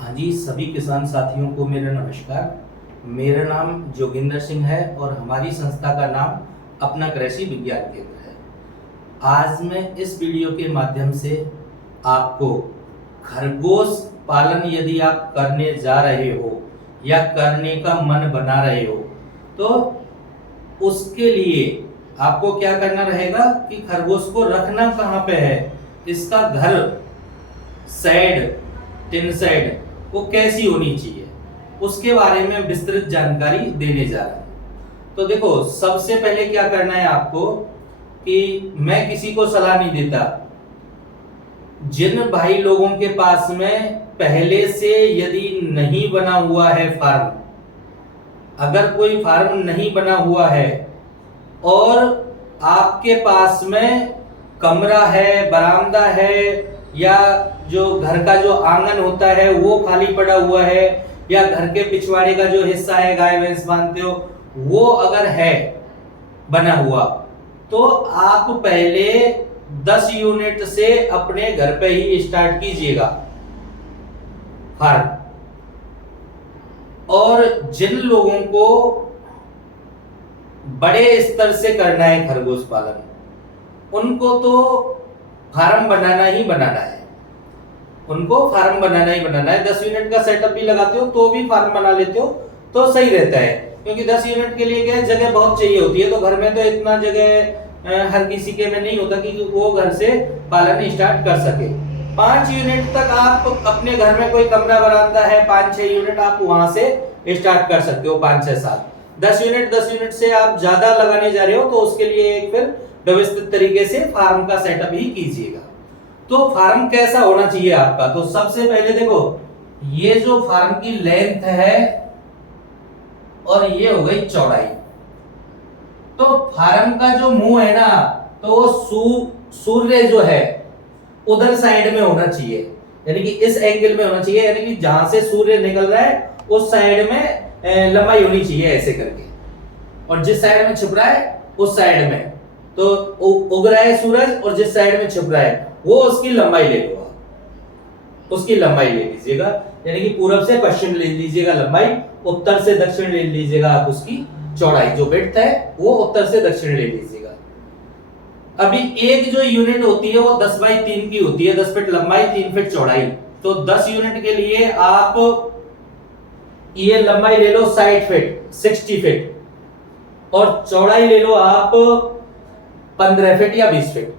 हाँ जी, सभी किसान साथियों को मेरा नमस्कार। मेरा नाम जोगिंदर सिंह है और हमारी संस्था का नाम अपना कृषि विज्ञान केंद्र है। आज मैं इस वीडियो के माध्यम से आपको खरगोश पालन यदि आप करने जा रहे हो या करने का मन बना रहे हो तो उसके लिए आपको क्या करना रहेगा कि खरगोश को रखना कहाँ पे है, इसका घर शेड, टिन शेड वो कैसी होनी चाहिए, उसके बारे में विस्तृत जानकारी देने जा रहा हूं। तो देखो, सबसे पहले क्या करना है आपको कि मैं किसी को सलाह नहीं देता। जिन भाई लोगों के पास में पहले से यदि नहीं बना हुआ है फार्म, अगर कोई फार्म नहीं बना हुआ है और आपके पास में कमरा है, बरामदा है या जो घर का जो आंगन होता है वो खाली पड़ा हुआ है या घर के पिछवाड़े का जो हिस्सा है, गाय भैंस बांधते हो, वो अगर है बना हुआ, तो आप पहले 10 यूनिट से अपने घर पे ही स्टार्ट कीजिएगा फार्म। और जिन लोगों को बड़े स्तर से करना है खरगोश पालन, उनको तो फार्म बनाना ही बनाना है, उनको फार्म बनाना ही बनाना है। 10 यूनिट का सेटअप भी लगाते हो तो भी फार्म बना लेते हो तो सही रहता है, क्योंकि 10 यूनिट के लिए क्या है, जगह बहुत चाहिए होती है। तो घर में तो इतना जगह हर किसी के में नहीं होता कि वो घर से पालन स्टार्ट कर सके। 5 यूनिट तक आप अपने घर में कोई कमरा बरामदा है, 5-6 यूनिट आप वहां से स्टार्ट कर सकते हो, 5-6-7। 10 यूनिट से आप ज्यादा लगाने जा रहे हो तो उसके लिए एक फिर व्यवस्थित तरीके से फार्म का सेटअप ही कीजिएगा। तो फार्म कैसा होना चाहिए आपका, तो सबसे पहले देखो, ये जो फार्म की लेंथ है और ये हो गई चौड़ाई। तो फार्म का जो मुंह है ना, तो वो सूर्य जो है उधर साइड में होना चाहिए, यानी कि इस एंगल में होना चाहिए, यानी कि जहां से सूर्य निकल रहा है उस साइड में लंबाई होनी चाहिए ऐसे करके, और जिस साइड में छिप रहा है उस साइड में, तो उग रहा है सूरज और जिस साइड में छिप रहा है वो उसकी लंबाई ले लो आप, उसकी लंबाई ले लीजिएगा, यानी कि पूरब से पश्चिम ले लीजिएगा लंबाई, उत्तर से दक्षिण ले लीजिएगा आप उसकी चौड़ाई, जो विड्थ है वो उत्तर से दक्षिण ले लीजिएगा। अभी एक जो यूनिट होती है वो 10x3 की होती है, 10 फीट लंबाई 3 फीट चौड़ाई। तो 10 यूनिट के लिए आप ये लंबाई ले लो 60 फीट, 60 फीट, और चौड़ाई ले लो आप 15 फीट या 20 फीट,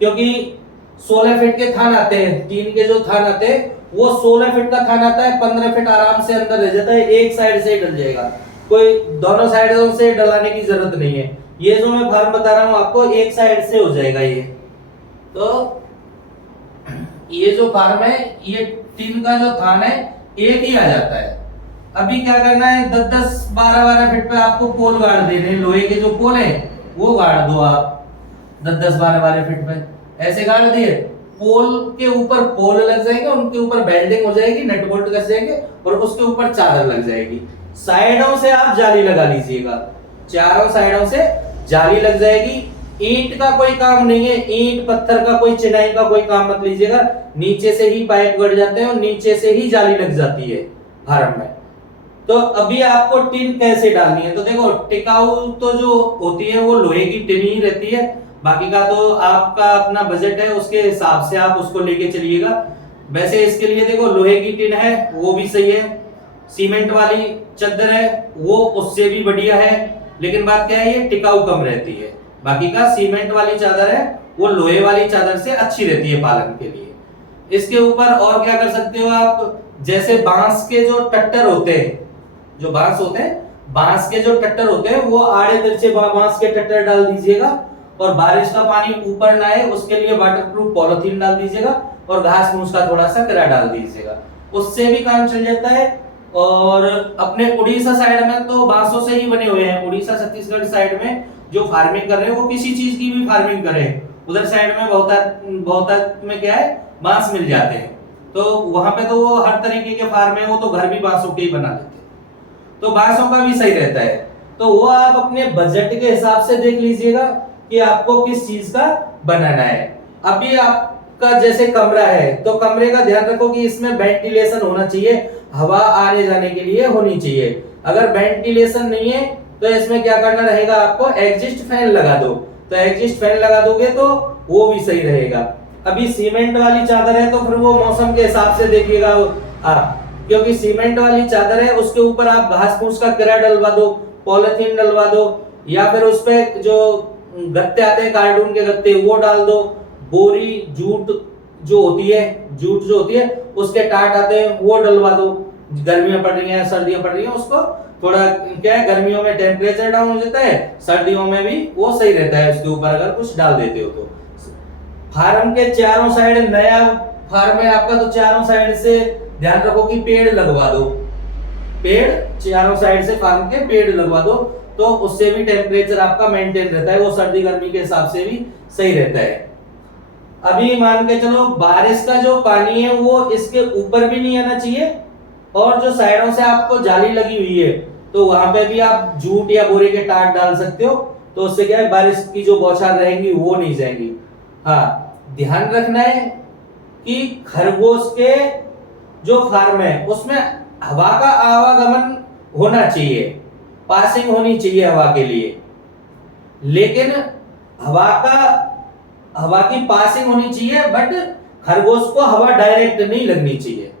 क्योंकि 16 फीट के थान आते हैं, टीन के जो थान आते हैं वो 16 फीट का थान आता है, 15 फीट आराम से अंदर रह जाता है, एक साइड से ही डल जाएगा, कोई दोनों साइडों से डलाने की जरूरत नहीं है। ये जो मैं फार्म बता रहा हूं आपको, एक साइड से हो जाएगा ये। तो ये जो फार्म है, ये टीन का जो थान है एक ही आ जाता है। अभी क्या करना है, 10-10, 12-12 फीट पे आपको पोल गाड़ देने, लोहे के जो पोल है वो गाड़ दो आप 10-10, 12-12 फीट पे, ऐसे गाड़ दिए। पोल के ऊपर पोल लग जाएंगे, उनके ऊपर बेल्डिंग हो जाएगी, नट बोल्ट कस जाएंगे और उसके ऊपर चादर लग जाएगी। साइडों से आप जाली लगा लीजिएगा, चारों साइडों से जाली लग जाएगी। ईंट का कोई काम नहीं है, ईंट पत्थर का कोई चिनाई का कोई काम मत लीजिएगा, नीचे से ही पाइप गड़ जाते हैं और नीचे से ही जाली लग जाती है फार्म में। तो अभी आपको टिन कैसे डालनी है, तो देखो, टिकाऊ तो जो होती है वो लोहे की टिन ही रहती है, बाकी का तो आपका अपना बजट है, उसके हिसाब से आप उसको लेके चलिएगा। वैसे इसके लिए देखो, लोहे की टिन है वो भी सही है, सीमेंट वाली चादर है वो उससे भी बढ़िया है, लेकिन बात क्या है, ये टिकाऊ कम रहती है। बाकी का सीमेंट वाली चादर है वो लोहे वाली चादर से अच्छी रहती है पालन के लिए। इसके ऊपर और क्या कर सकते हो आप, जैसे बांस के जो टट्टर होते हैं, जो बांस होते हैं, बांस के जो टट्टर होते हैं वो आड़े तिरछे बांस के टट्टर डाल दीजिएगा, और बारिश का पानी ऊपर ना आए उसके लिए वाटरप्रूफ पॉलिथीन डाल दीजिएगा, और घास फूस का थोड़ा सा करा डाल दीजिएगा, उससे भी काम चल जाता है। और अपने उड़ीसा साइड में तो बांसों से ही बने हुए हैं, उड़ीसा छत्तीसगढ़ साइड में जो फार्मिंग कर रहे हैं वो किसी चीज की भी फार्मिंग कर रहे हैं, उधर साइड में बहुत में क्या है, बांस मिल जाते हैं, तो वहां पे तो वो हर तरीके के फार्म है, वो तो घर भी बांसों के ही बना लेते हैं, तो बांसों का भी सही रहता है। तो वो आप अपने बजट के हिसाब से देख लीजिएगा कि आपको किस चीज का बनाना है। अभी आप आपका जैसे कमरा है तो कमरे का ध्यान रखो कि इसमें वेंटिलेशन होना चाहिए, हवा आने जाने के लिए होनी चाहिए। अगर वेंटिलेशन नहीं है तो इसमें क्या करना रहेगा, आपको एग्जिस्ट फैन लगा दो। तो एग्जिस्ट फैन लगा दोगे तो वो भी सही रहेगा। अभी सीमेंट वाली चादर है तो फिर वो मौसम के हिसाब से देखिएगा आप, क्योंकि सीमेंट वाली चादर है उसके ऊपर आप घास फूस का किरा डलवा दो, पॉलिथीन डलवा दो, या फिर उस पे जो गत्ते आते हैं कार्टून के गत्ते वो डाल दो, बोरी जूट जो होती है, जूट जो होती है उसके टाट आते हैं वो डलवा दो। गर्मियां पड़ रही हैं सर्दियां पड़ रही हैं, उसको थोड़ा क्या है, गर्मियों में टेम्परेचर डाउन हो जाता है, सर्दियों में भी वो सही रहता है उसके ऊपर अगर कुछ डाल देते हो तो। फार्म के चारों साइड, नया फार्म है आपका तो चारों साइड से ध्यान रखो कि पेड़ लगवा दो, पेड़ चारों साइड से फार्म के पेड़ लगवा दो, तो उससे भी टेम्परेचर आपका मेंटेन रहता है, वो सर्दी गर्मी के हिसाब से भी सही रहता है। अभी मान के चलो बारिश का जो पानी है वो इसके ऊपर भी नहीं आना चाहिए, और जो साइडों से आपको जाली लगी हुई है तो वहां पे भी आप जूट या बोरे के टाट डाल सकते हो, तो उससे क्या है बारिश की जो बौछार रहेंगी वो नहीं जाएंगी। हाँ, ध्यान रखना है कि खरगोश के जो फार्म है उसमें हवा का आवागमन होना चाहिए, पासिंग होनी चाहिए हवा के लिए, लेकिन हवा का हवा की पासिंग होनी चाहिए, बट खरगोश को हवा डायरेक्ट नहीं लगनी चाहिए।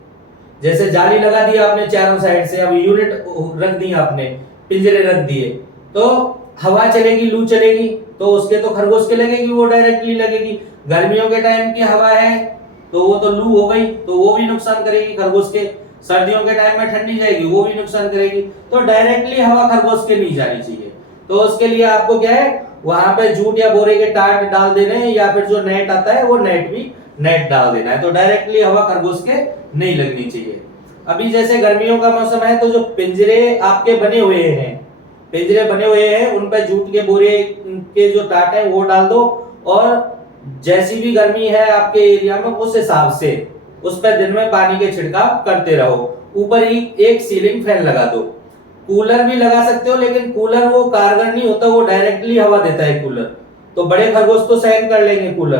जैसे जाली लगा दी आपने चारों साइड से, अब यूनिट रख दी आपने, पिंजरे रख दिए, तो हवा चलेगी, लू चलेगी, तो उसके तो खरगोश के लगेगी, वो डायरेक्टली लगेगी। गर्मियों के टाइम की हवा है तो वो तो लू हो गई, तो वो भी नुकसान करेगी खरगोश के। सर्दियों के टाइम में ठंडी जाएगी, वो भी नुकसान करेगी। तो डायरेक्टली हवा खरगोश के नहीं जानी चाहिए, तो उसके लिए आपको क्या है, वहां पे जूट या बोरे के टाट डाल देने हैं, या फिर जो नेट आता है वो नेट भी नेट डाल देना है, तो डायरेक्टली हवा खरगोश के नहीं लगनी चाहिए। अभी जैसे गर्मियों का मौसम है तो जो पिंजरे आपके बने हुए हैं, पिंजरे बने हुए हैं उन पर जूट के बोरे के जो टाट है वो डाल दो, और जैसी भी गर्मी है आपके एरिया में उस हिसाब से उस पर दिन में पानी के छिड़काव करते रहो। ऊपर ही एक सीलिंग फैन लगा दो। कूलर भी लगा सकते हो, लेकिन कूलर वो कारगर नहीं होता, वो डायरेक्टली हवा देता है कूलर, तो बड़े खरगोश तो सहन कर लेंगे कूलर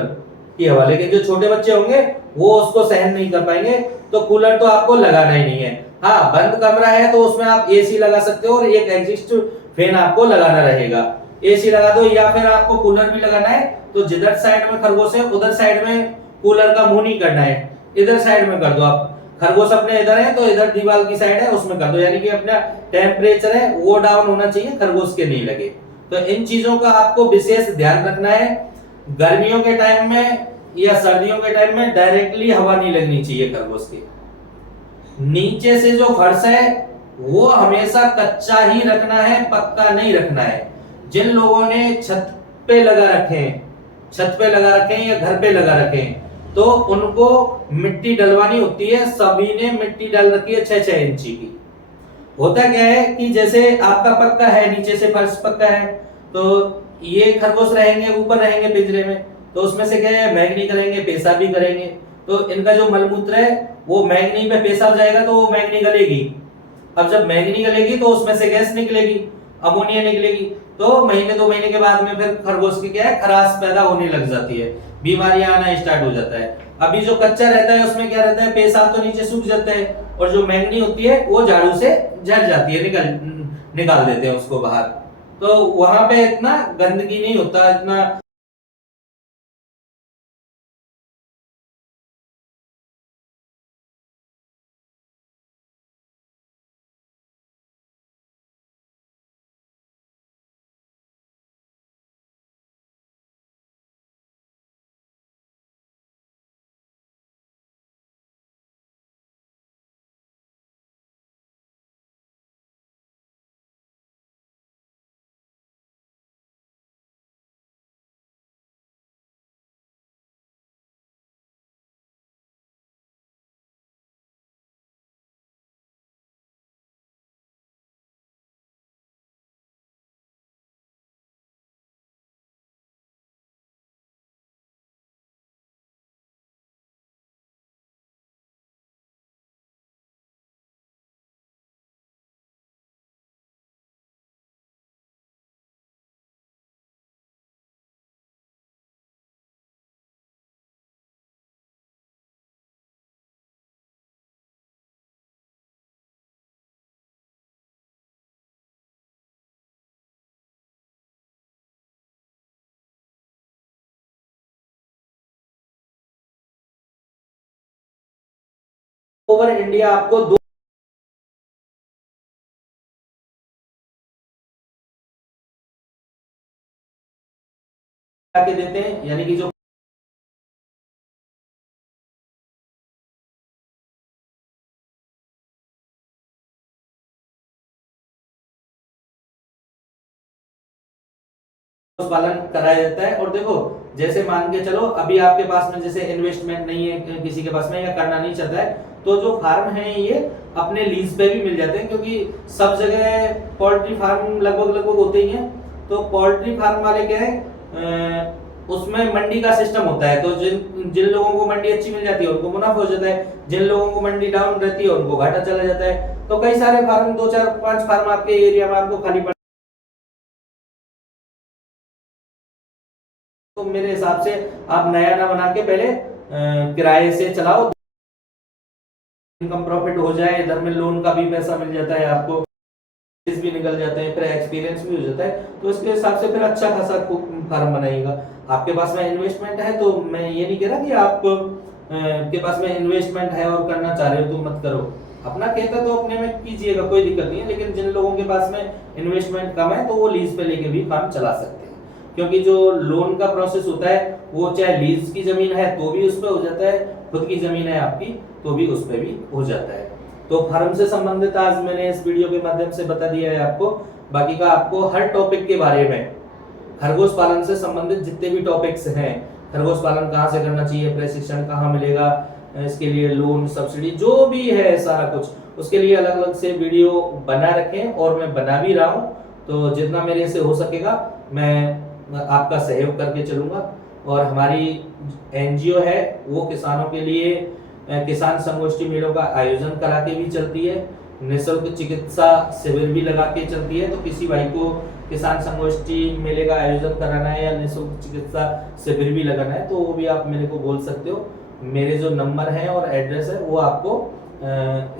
की हवा, लेकिन जो छोटे बच्चे होंगे वो उसको सहन नहीं कर पाएंगे, तो कूलर तो आपको लगाना ही नहीं है। हाँ, बंद कमरा है तो उसमें आप एसी लगा सकते हो, और एक एग्जिस्ट फैन आपको लगाना रहेगा। एसी लगा दो, या फिर आपको कूलर भी लगाना है तो जिधर साइड में खरगोश है उधर साइड में कूलर का मुंह नहीं करना है, इधर साइड में कर दो आप। खरगोश अपने इधर है तो इधर दीवार की साइड है उसमें कर दो, यानी कि अपना टेम्परेचर है वो डाउन होना चाहिए, खरगोश के नहीं लगे। तो इन चीजों का आपको विशेष ध्यान रखना है। गर्मियों के टाइम में या सर्दियों के टाइम में डायरेक्टली हवा नहीं लगनी चाहिए खरगोश के। नीचे से जो फर्श है वो हमेशा कच्चा ही रखना है, पक्का नहीं रखना है। जिन लोगों ने छत पे लगा रखे हैं, छत पे लगा रखे हैं या घर पे लगा रखे हैं, तो उनको मिट्टी डलवानी होती है। सभी ने मिट्टी डाल रखी है 6-6 इंची की। होता क्या है कि जैसे आपका पक्का है, नीचे से फर्श पक्का है, तो ये खरगोश रहेंगे ऊपर रहेंगे पिंजरे में, तो उसमें से क्या है मैगनी करेंगे, पेशाब भी करेंगे, तो इनका जो मलमूत्र है वो मैगनी पे पेशाब जाएगा तो वो मैगनी गलेगी। अब जब मैगनी गलेगी तो उसमें से गैस निकलेगी, अमोनिया निकलेगी, तो महीने 2 महीने के बाद में फिर खरगोश की क्या है खराश पैदा होने लग जाती है, बीमारियां आना स्टार्ट हो जाता है। अभी जो कच्चा रहता है उसमें क्या रहता है, पेशाब तो नीचे सूख जाता है, और जो मैगनी होती है वो झाड़ू से झड़ जाती है, निकाल देते हैं उसको बाहर, तो वहां पे इतना गंदगी नहीं होता, इतना ओवर इंडिया आपको 2 के देते हैं, यानी कि जो पालन कराया जाता है। और देखो जैसे मान के चलो अभी आपके पास में जैसे इन्वेस्टमेंट नहीं है किसी के पास में या करना नहीं चाहता है, तो जो फार्म है ये अपने लीज पे भी मिल जाते हैं, क्योंकि सब जगह पोल्ट्री फार्म लगभग होते ही हैं। तो पोल्ट्री फार्म वाले क्या है, उसमें मंडी का सिस्टम होता है, तो जिन जिन लोगों को मंडी अच्छी मिल जाती है उनको मुनाफा हो जाता है, जिन लोगों को मंडी डाउन रहती है उनको घाटा चला जाता है। तो कई सारे फार्म 2 4 5 फार्म आपके एरिया में आपको खाली, तो मेरे हिसाब से आप नया ना बना के पहले किराए से चलाओ, इनकम प्रॉफिट हो जाए, इधर में लोन का भी पैसा मिल जाता है आपको, भी निकल जाते हैं, फिर एक्सपीरियंस भी हो जाता है। तो इसके हिसाब से फिर अच्छा खासा फार्म बनाइएगा। आपके पास में इन्वेस्टमेंट है तो मैं ये नहीं कह रहा कि आप के पास में इन्वेस्टमेंट है और करना चाह रहे हो तो मत करो, अपना कहता तो अपने में कीजिएगा, कोई दिक्कत नहीं है। लेकिन जिन लोगों के पास में इन्वेस्टमेंट कम है तो वो लीज पे लेके भी फार्म चला सकते हैं, क्योंकि जो लोन का प्रोसेस होता है वो चाहे लीज की जमीन है तो भी उस पर हो जाता है, खुद की जमीन है आपकी तो भी उस पर भी हो जाता है। तो फार्म से संबंधित आज मैंने इस वीडियो के माध्यम से बता दिया है आपको। बाकी का आपको हर टॉपिक के बारे में, खरगोश पालन से संबंधित जितने भी टॉपिक्स हैं, खरगोश पालन कहाँ से करना चाहिए, प्रशिक्षण कहाँ मिलेगा, इसके लिए लोन सब्सिडी जो भी है सारा कुछ, उसके लिए अलग अलग से वीडियो बना रखें और मैं बना भी रहा हूँ। तो जितना मेरे से हो सकेगा मैं आपका सहयोग करके चलूंगा। और हमारी एनजीओ है वो किसानों के लिए किसान संगोष्ठी मेलों का आयोजन करा के भी चलती है, निःशुल्क चिकित्सा शिविर भी लगा के चलती है। तो किसी भाई को किसान संगोष्ठी मेले का आयोजन कराना है या निःशुल्क चिकित्सा शिविर भी लगाना है तो वो भी आप मेरे को बोल सकते हो। मेरे जो नंबर है और एड्रेस है वो आपको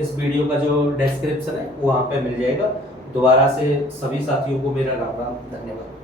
इस वीडियो का जो डिस्क्रिप्शन है वहाँ पे मिल जाएगा। दोबारा से सभी साथियों को मेरा राम राम, धन्यवाद।